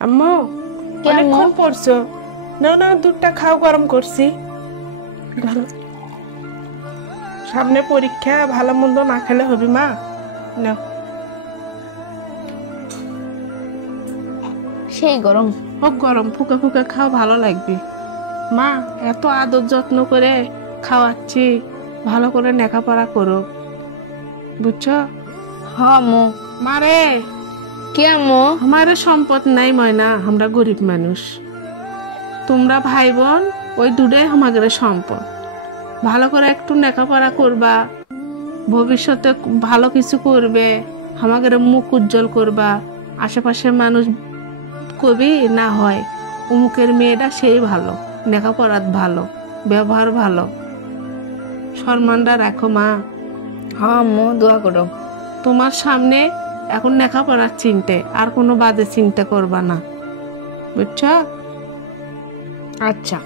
আম্মু কে আম্মু? অনেকক্ষণ পড়ছো, না না দুধটা খাও, গরম করছি। ধরো, সামনে পরীক্ষা, ভালো মন্দ না খেলে হবে মা। না সেই গরম। হোক গরম, ফুকা ফুকা খাও, ভালো লাগবে। মা এত আদর যত্ন করে খাওয়াচ্ছি, ভালো করে লেখাপড়া করো, বুঝছো? হ্যাঁ আম্মু। মারে কে আম্মু? আমার সম্পদ নাই ময়না, আমরা গরিব মানুষ। তোমরা ভাই বোন ওই দুটোই আমাদের সম্পদ। ভালো করে একটু লেখাপড়া করবা, ভবিষ্যতে ভালো কিছু করবে, আমাদের মুখ উজ্জ্বল করবা। আশেপাশের মানুষ কবি না হয় অমুকের মেয়েটা সেই ভালো, লেখাপড়াত ভালো, ব্যবহার ভালো, সম্মানটা রাখো মা। হ্যাঁ আম্মু, দোয়া করো। তোমার সামনে এখন লেখাপড়ার চিন্তা, আর কোনো বাজে চিন্তা করবা না, বুঝছো? আচ্ছা।